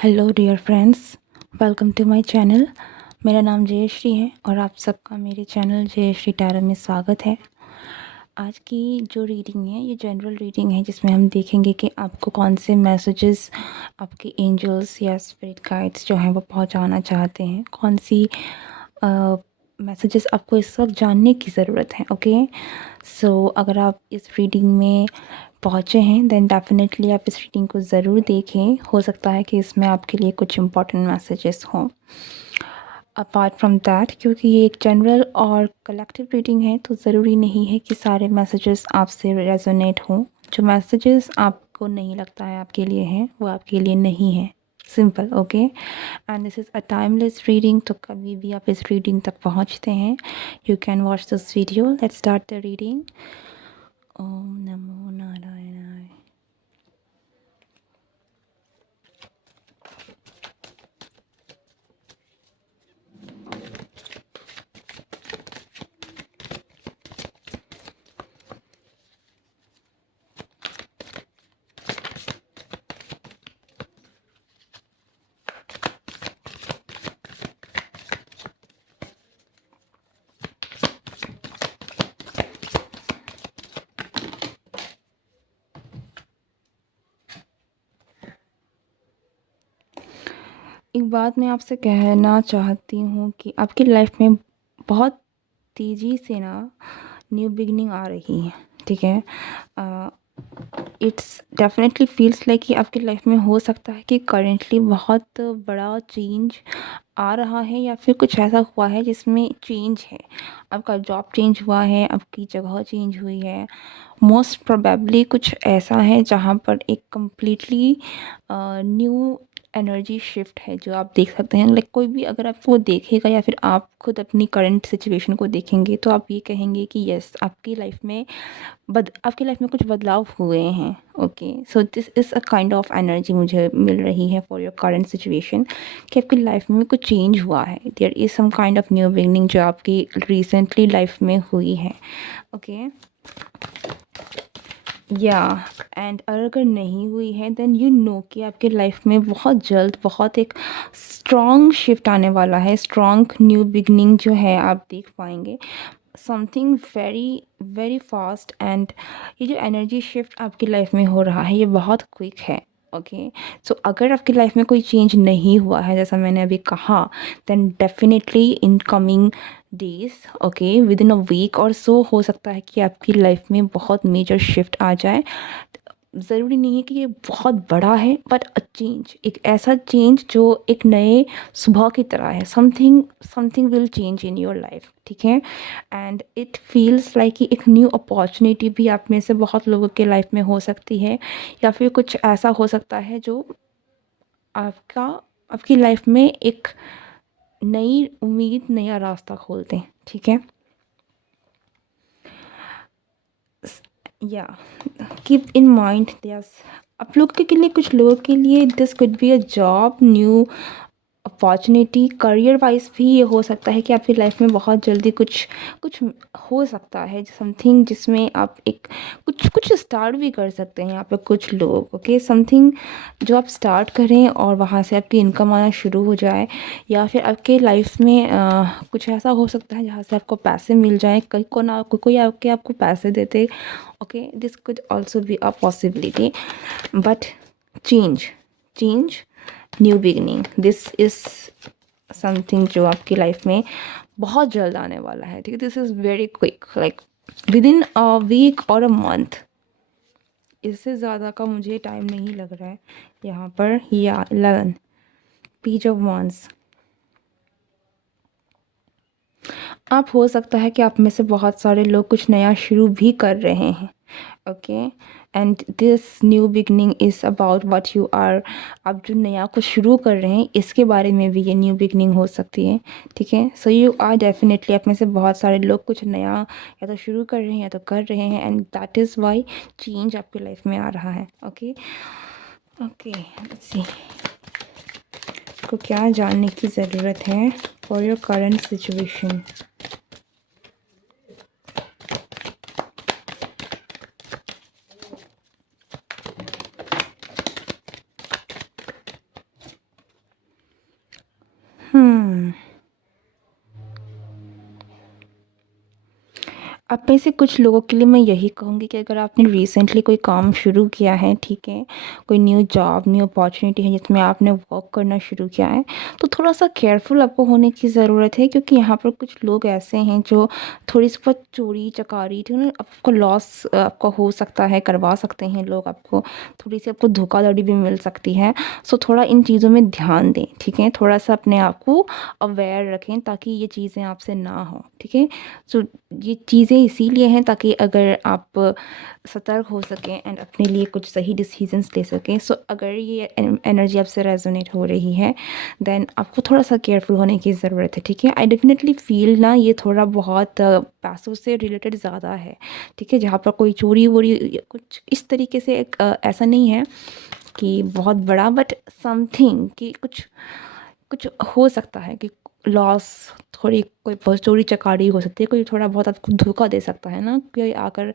Hello dear friends, welcome to my channel. मेरा नाम जयश्री है और आप सबका मेरे चैनल जयश्री टैरो में स्वागत है। आज की जो रीडिंग है ये जनरल रीडिंग है, जिसमें हम देखेंगे कि आपको कौन से मैसेजेस आपके एंजल्स या स्पिरिट गाइड्स जो हैं वो पहुंचाना चाहते हैं, कौन सी मैसेजेस आपको इस वक्त जानने की ज़रूरत है। ओके, सो अगर आप इस रीडिंग में पहुँचे हैं देन डेफिनेटली आप इस रीडिंग को ज़रूर देखें। हो सकता है कि इसमें आपके लिए कुछ इम्पॉर्टेंट मैसेजेस हों। अपार्ट फ्रॉम दैट, क्योंकि ये एक जनरल और कलेक्टिव रीडिंग है, तो ज़रूरी नहीं है कि सारे मैसेजेस आपसे रेजोनेट हों। जो मैसेजेस आपको नहीं लगता है आपके लिए हैं, वो आपके लिए नहीं है। Simple. Okay, and this is a timeless reading, तो कभी भी आप इस रीडिंग तक पहुंचते हैं। You can watch this video. Let's start the reading. ओम नमो नारायणाय। एक बात मैं आपसे कहना चाहती हूँ कि आपकी लाइफ में बहुत तेज़ी से ना न्यू बिगनिंग आ रही है। ठीक है, इट्स डेफिनेटली फील्स लाइक कि आपकी लाइफ में हो सकता है कि करेंटली बहुत बड़ा चेंज आ रहा है, या फिर कुछ ऐसा हुआ है जिसमें चेंज है। आपका जॉब चेंज हुआ है, आपकी जगह चेंज हुई है। मोस्ट प्रोबेबली कुछ ऐसा है जहाँ पर एक कम्प्लीटली न्यू एनर्जी शिफ्ट है जो आप देख सकते हैं। लाइक कोई भी अगर आपको देखेगा या फिर आप खुद अपनी करंट सिचुएशन को देखेंगे तो आप ये कहेंगे कि यस, आपकी लाइफ में कुछ बदलाव हुए हैं। Okay, so this is a kind of energy मुझे मिल रही है फॉर योर करंट सिचुएशन, कि आपकी लाइफ में कुछ चेंज हुआ है। There is some kind of new beginning जो आपकी रिसेंटली लाइफ में हुई है। ओके, या एंड अगर नहीं हुई है देन यू नो कि आपके लाइफ में बहुत जल्द बहुत एक स्ट्रॉन्ग शिफ्ट आने वाला है। स्ट्रॉन्ग न्यू बिगनिंग जो है आप देख पाएंगे, something very very fast. And ये जो एनर्जी शिफ्ट आपकी लाइफ में हो रहा है ये बहुत क्विक है। ओके, सो अगर आपकी लाइफ में कोई चेंज नहीं हुआ है जैसा मैंने अभी कहा, then definitely in coming days, okay, within a week or so हो सकता है कि आपकी लाइफ में बहुत मेजर शिफ्ट आ जाए। ज़रूरी नहीं है कि ये बहुत बड़ा है, बट अ चेंज, एक ऐसा चेंज जो एक नए सुबह की तरह है। Something something will change in your life. ठीक है, एंड इट फील्स लाइक कि एक न्यू अपॉर्चुनिटी भी आप में से बहुत लोगों के लाइफ में हो सकती है, या फिर कुछ ऐसा हो सकता है जो आपका आपकी लाइफ में एक नई उम्मीद, नया रास्ता खोल दें। ठीक है, या कीप इन माइंड दिस, आप लोगों के लिए, कुछ लोगों के लिए this could be a job, new opportunity. Career wise भी ये हो सकता है कि आपकी लाइफ में बहुत जल्दी कुछ कुछ हो सकता है, समथिंग जिसमें आप एक कुछ कुछ स्टार्ट भी कर सकते हैं यहाँ पे कुछ लोग। ओके, समथिंग जो आप स्टार्ट करें और वहाँ से आपकी इनकम आना शुरू हो जाए, या फिर आपके लाइफ में कुछ ऐसा हो सकता है जहाँ से आपको पैसे मिल जाए, कहीं को ना कोई आके आपको पैसे देते। Okay, this could also be a possibility, but change change new beginning, this is something जो आपकी लाइफ में बहुत जल्द आने वाला है। ठीक है, this is very quick, like within a week or a month. इससे ज़्यादा का मुझे टाइम नहीं लग रहा है यहाँ पर। या 11 पीज ऑफ wands। आप, हो सकता है कि आप में से बहुत सारे लोग कुछ नया शुरू भी कर रहे हैं। Okay, and this new beginning is about what you are. आप जो नया कुछ शुरू कर रहे हैं इसके बारे में भी ये न्यू बिगनिंग हो सकती है। ठीक है, सो यू आर डेफिनेटली, आप में से बहुत सारे लोग कुछ नया या तो शुरू कर रहे हैं या तो कर रहे हैं, and that is why change आपकी लाइफ में आ रहा है। ओके ओके, लेट्स सी को क्या जानने की ज़रूरत है फॉर योर करंट सिचुएशन। आप में से कुछ लोगों के लिए मैं यही कहूँगी कि अगर आपने रिसेंटली कोई काम शुरू किया है, ठीक है, कोई न्यू जॉब, न्यू अपॉर्चुनिटी है जिसमें आपने वर्क करना शुरू किया है, तो थोड़ा-सा केयरफुल आपको होने की ज़रूरत है, क्योंकि यहाँ पर कुछ लोग ऐसे हैं जो थोड़ी-सी बहुत चोरी-चकारी, ठीक है ना, आपको लॉस आपका हो सकता है, करवा सकते हैं लोग आपको, थोड़ी-सी आपको धोखाधड़ी भी मिल सकती है। सो थोड़ा इन चीज़ों में ध्यान दें, ठीक है? थोड़ा-सा अपने आप को अवेयर रखें ताकि ये चीज़ें आपसे ना हो, ठीक है? सो ये चीज़ें इसीलिए हैं ताकि अगर आप सतर्क हो सकें एंड अपने लिए कुछ सही डिसीजंस ले सकें। सो अगर ये एनर्जी आपसे रेजोनेट हो रही है, देन आपको थोड़ा-सा केयरफुल होने की ज़रूरत है, ठीक है? आई डेफिनिटली फ़ील ना ये थोड़ा बहुत पैसों से रिलेटेड ज़्यादा है, ठीक है? जहाँ पर कोई चोरी-वोरी या कुछ इस तरीके से एक ऐसा नहीं है कि बहुत बड़ा, बट समथिंग कि कुछ कुछ हो सकता है कि लॉस, थोड़ी कोई बहुत चोरी-चकारी हो सकती है, कोई थोड़ा बहुत आपको धोखा दे सकता है ना, कोई आकर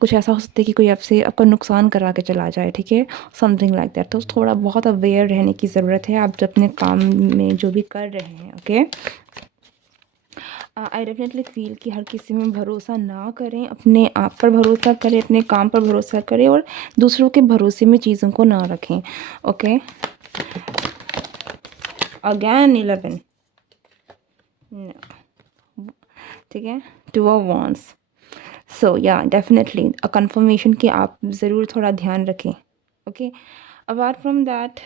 कुछ ऐसा हो सकता है कि कोई आपसे आपका नुकसान करा के चला जाए, ठीक है? Something like that. तो थोड़ा बहुत अवेयर रहने की ज़रूरत है आप जब अपने काम में जो भी कर रहे हैं, ओके? आई डेफिनेटली फ़ील कि हर किसी में भरोसा ना करें, अपने आप पर भरोसा करें, अपने काम पर भरोसा करें और दूसरों के भरोसे में चीज़ों को ना रखें, ओके? अगेन 11 नो, ठीक है? 2 ऑफ वांड्स। सो या डेफिनेटली कंफर्मेशन कि आप ज़रूर थोड़ा ध्यान रखें, okay? Apart from that,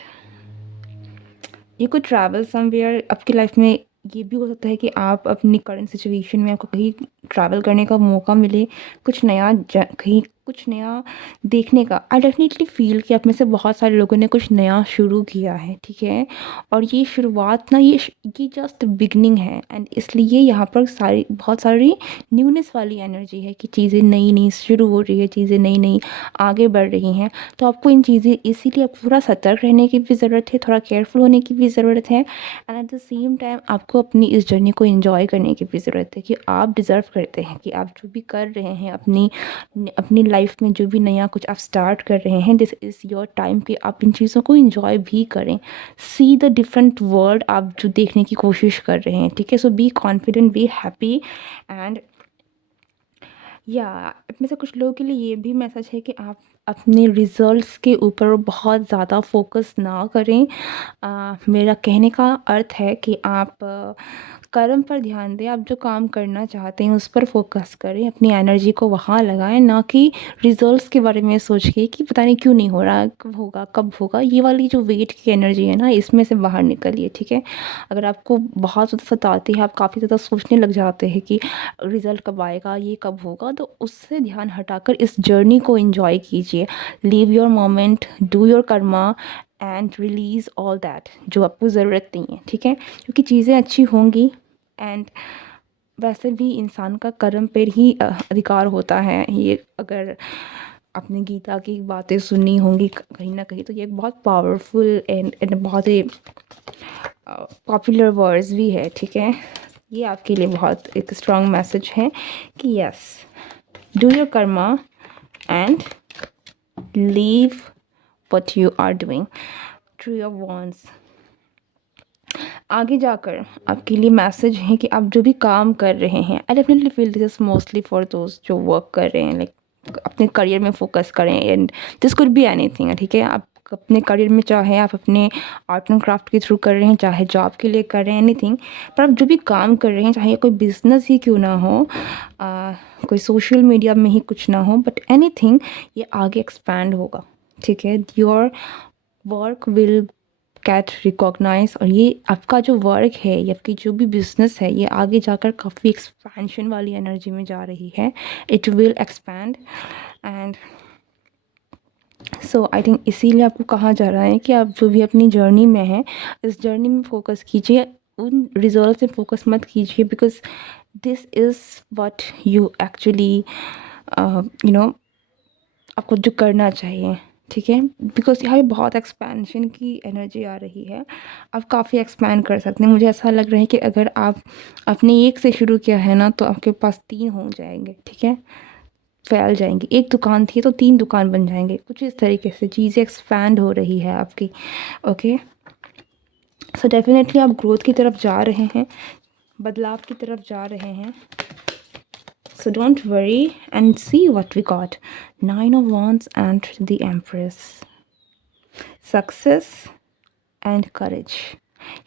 you could travel somewhere. आपकी लाइफ में ये भी हो सकता है कि आप अपनी करंट सिचुएशन में आपको कहीं ट्रैवल करने का मौका मिले, कुछ नया कहीं कुछ नया देखने का। आई डेफिनेटली फील कि आप में से बहुत सारे लोगों ने कुछ नया शुरू किया है, ठीक है? और ये शुरुआत ना, ये जस्ट बिगनिंग है एंड इसलिए यहाँ पर सारी बहुत सारी न्यूनेस वाली एनर्जी है कि चीज़ें नई नई शुरू हो रही है, चीज़ें नई नई आगे बढ़ रही हैं। तो आपको इन चीज़ें, इसीलिए आपको थोड़ा सतर्क रहने की भी ज़रूरत है, थोड़ा केयरफुल होने की भी ज़रूरत है and at the same time आपको अपनी इस जर्नी को एंजॉय करने की भी ज़रूरत है कि आप डिज़र्व करते हैं कि आप जो भी कर रहे हैं अपनी अपनी लाइफ में, जो भी नया कुछ आप स्टार्ट कर रहे हैं, दिस इज़ योर टाइम कि आप इन चीज़ों को एंजॉय भी करें। सी द डिफरेंट वर्ल्ड आप जो देखने की कोशिश कर रहे हैं, ठीक है? So be confident, be happy and या इसमें से कुछ लोगों के लिए ये भी मैसेज है कि आप अपने रिजल्ट्स के ऊपर बहुत ज़्यादा फोकस ना करें। मेरा कहने का अर्थ है कि आप कर्म पर ध्यान दें, आप जो काम करना चाहते हैं उस पर फोकस करें, अपनी एनर्जी को वहाँ लगाएं, ना कि रिजल्ट्स के बारे में सोच के कि पता नहीं क्यों नहीं हो रहा, कब होगा। ये वाली जो वेट की एनर्जी है ना, इसमें से बाहर निकलिए, ठीक है? अगर आपको बहुत ज़्यादा सताती है, आप काफ़ी ज़्यादा सोचने लग जाते हैं कि रिज़ल्ट कब आएगा, ये कब होगा, तो उससे ध्यान हटाकर इस जर्नी को एंजॉय कीजिए। Leave your moment, do your karma and release all that जो आपको ज़रूरत नहीं है, ठीक है? क्योंकि चीज़ें अच्छी होंगी एंड वैसे भी इंसान का कर्म पर ही अधिकार होता है। ये अगर आपने गीता की बातें सुनी होंगी कहीं ना कहीं, तो ये एक बहुत पावरफुल एंड बहुत ही पॉपुलर वर्ड्स भी है, ठीक है? ये आपके लिए बहुत एक स्ट्रॉन्ग मैसेज है कि yes, do your karma and leave what you are doing, true your wants. आगे जाकर आपके लिए मैसेज है कि आप जो भी काम कर रहे हैं, I definitely feel this is mostly for दोस्त जो वर्क कर रहे हैं, लाइक अपने करियर में फोकस करें and this could be anything, ठीक है? आप अपने करियर में, चाहे आप अपने आर्ट एंड क्राफ्ट के थ्रू कर रहे हैं, चाहे जॉब के लिए कर रहे हैं, एनीथिंग, पर आप जो भी काम कर रहे हैं, चाहे कोई बिजनेस ही क्यों ना हो, कोई सोशल मीडिया में ही कुछ ना हो, बट एनीथिंग, ये आगे एक्सपैंड होगा, ठीक है? Your work will get recognise और ये आपका जो वर्क है, ये आपकी जो भी बिजनेस है, ये आगे जाकर काफ़ी एक्सपेंशन वाली एनर्जी में जा रही है। It will expand and so I think इसीलिए आपको कहा जा रहा है कि आप जो भी अपनी जर्नी में हैं, इस जर्नी में फोकस कीजिए, उन रिजल्ट से फोकस मत कीजिए, because this is what you actually you know आपको जो करना चाहिए, ठीक है? बिकॉज़ यहाँ पे बहुत एक्सपेंशन की एनर्जी आ रही है, आप काफ़ी एक्सपैंड कर सकते हैं। मुझे ऐसा लग रहा है कि अगर आप आपने एक से शुरू किया है ना, तो आपके पास 3 हो जाएँगे, ठीक है? फैल जाएँगी। एक दुकान थी तो 3 दुकान बन जाएँगे, कुछ इस तरीके से चीज़ें एक्सपैंड हो रही है आपकी, ओके? सो डेफ़िनेटली आप ग्रोथ की तरफ जा रहे हैं, बदलाव की तरफ जा रहे हैं। So don't worry and see what we got. Nine of Wands and the Empress. Success and courage,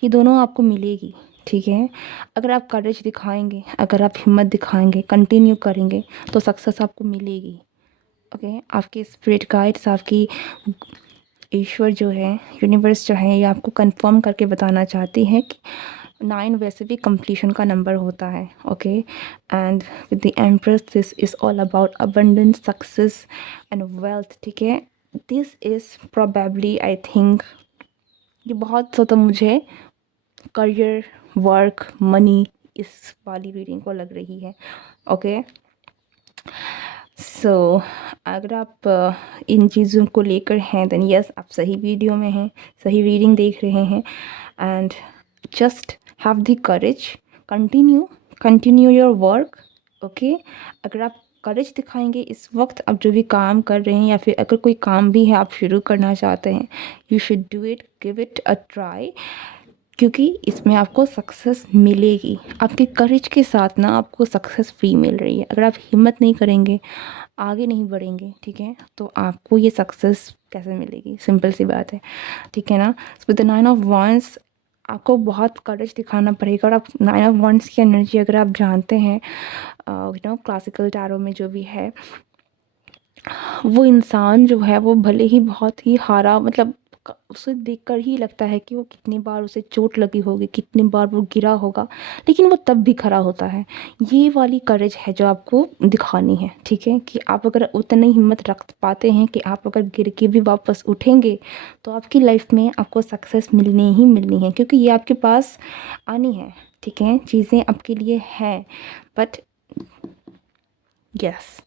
ये दोनों आपको मिलेगी, ठीक है। अगर आप करेज दिखाएंगे, अगर आप हिम्मत दिखाएंगे, कंटिन्यू करेंगे, तो सक्सेस आपको मिलेगी। ओके, आपके स्पिरिट गाइड्स, आपकी ईश्वर जो है, यूनिवर्स जो है, ये आपको कंफर्म करके बताना चाहती है कि 9 वैसे भी कंप्लीशन का नंबर होता है। Okay, and with the empress this is all about abundance, success and wealth, ठीक है। This is probably, I think, ये बहुत ज़्यादा मुझे करियर, वर्क, मनी, इस वाली रीडिंग को लग रही है। ओके, सो अगर आप इन चीज़ों को लेकर हैं, देन यस, आप सही वीडियो में हैं, सही रीडिंग देख रहे हैं। And just have the courage, continue your work. Okay, अगर आप करेज दिखाएंगे इस वक्त, आप जो भी काम कर रहे हैं, या फिर अगर कोई काम भी है आप शुरू करना चाहते हैं, you should do it, give it a try, क्योंकि इसमें आपको सक्सेस मिलेगी। आपके करेज के साथ ना आपको सक्सेस फ्री मिल रही है। अगर आप हिम्मत नहीं करेंगे, आगे नहीं बढ़ेंगे, ठीक है, तो आपको ये सक्सेस कैसे मिलेगी? सिंपल सी बात है, ठीक है ना। विद द 9 ऑफ वांड्स आपको बहुत करेज दिखाना पड़ेगा। और आप 9 ऑफ वांड्स की एनर्जी अगर आप जानते हैं, क्लासिकल टैरो में जो भी है, वो इंसान जो है, वो भले ही बहुत ही हारा, मतलब उसे देखकर ही लगता है कि वो कितनी बार उसे चोट लगी होगी, कितनी बार वो गिरा होगा, लेकिन वो तब भी खड़ा होता है। ये वाली करेज है जो आपको दिखानी है, ठीक है, कि आप अगर उतनी हिम्मत रख पाते हैं कि आप अगर गिर के भी वापस उठेंगे, तो आपकी लाइफ में आपको सक्सेस मिलनी ही मिलनी है, क्योंकि ये आपके पास आनी है, ठीक है, चीज़ें आपके लिए हैं। बट यस,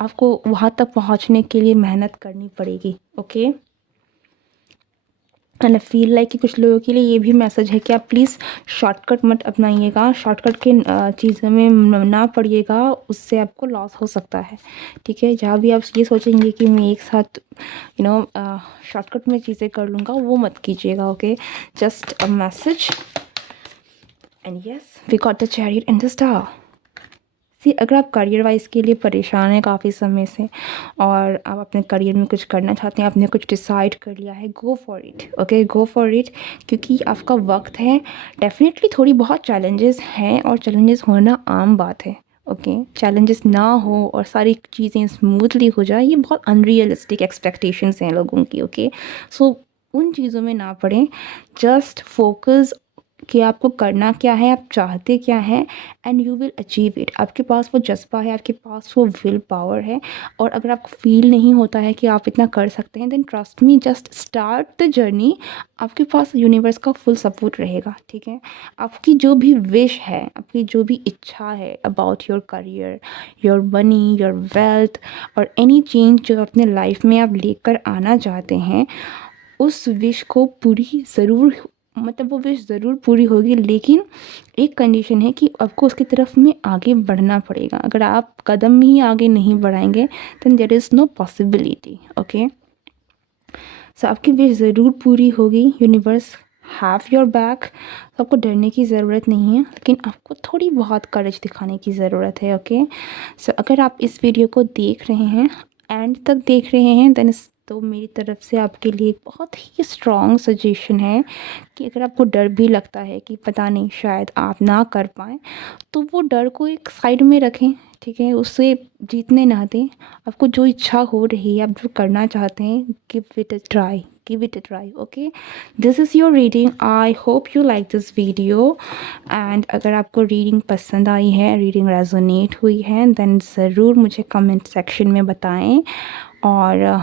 आपको वहाँ तक पहुँचने के लिए मेहनत करनी पड़ेगी। Okay, and I feel like कि कुछ लोगों के लिए ये भी मैसेज है कि आप प्लीज़ शॉर्टकट मत अपनाइएगा, शॉर्टकट के चीज़ों में ना पड़िएगा, उससे आपको लॉस हो सकता है, ठीक है। जहाँ भी आप ये सोचेंगे कि मैं एक साथ शॉर्टकट में चीज़ें कर लूँगा, वो मत कीजिएगा। Okay, just a message, and yes, we got the chariot and the star. See, अगर आप करियर वाइज के लिए परेशान हैं काफ़ी समय से, और आप अपने करियर में कुछ करना चाहते हैं, आपने कुछ डिसाइड कर लिया है, go for it. Okay, go for it, क्योंकि आपका वक्त है। डेफिनेटली थोड़ी बहुत चैलेंजेस हैं, और चैलेंजेस होना आम बात है। ओके, चैलेंजेस ना हो और सारी चीज़ें स्मूथली हो जाए, ये बहुत अनरियलिस्टिक एक्सपेक्टेशंस हैं लोगों की। ओके, सो उन चीज़ों में ना पड़ें, जस्ट फोकस कि आपको करना क्या है, आप चाहते क्या हैं, and you will achieve it. आपके पास वो जज्बा है, आपके पास वो विल पावर है। और अगर आपको फील नहीं होता है कि आप इतना कर सकते हैं, then trust me, just start the journey. आपके पास यूनिवर्स का फुल सपोर्ट रहेगा, ठीक है। आपकी जो भी विश है, आपकी जो भी इच्छा है about your career, your money, your wealth, और एनी चेंज जो अपने लाइफ में आप लेकर आना चाहते हैं, उस विश को पूरी ज़रूर, मतलब वो विश ज़रूर पूरी होगी, लेकिन एक कंडीशन है कि आपको उसकी तरफ में आगे बढ़ना पड़ेगा। अगर आप कदम ही आगे नहीं बढ़ाएंगे, then there is no possibility. Okay, so आपकी विश ज़रूर पूरी होगी। Universe have your back. आपको डरने की ज़रूरत नहीं है, लेकिन आपको थोड़ी बहुत करेज दिखाने की ज़रूरत है। ओके, सो अगर आप इस वीडियो को देख रहे हैं, एंड तक देख रहे हैं, देन तो मेरी तरफ से आपके लिए एक बहुत ही स्ट्रॉन्ग सजेशन है कि अगर आपको डर भी लगता है कि पता नहीं शायद आप ना कर पाएँ, तो वो डर को एक साइड में रखें, ठीक है, उससे जीतने ना दें। आपको जो इच्छा हो रही है, आप जो करना चाहते हैं, give it a try, give it a try. Okay, this is your reading. I hope you like this video, and अगर आपको रीडिंग पसंद आई है, रीडिंग रेजोनेट हुई है, देन ज़रूर मुझे कमेंट सेक्शन में बताएं। और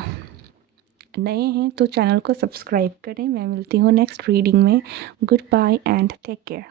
नए हैं तो चैनल को सब्सक्राइब करें। मैं मिलती हूँ नेक्स्ट रीडिंग में। Goodbye and take care.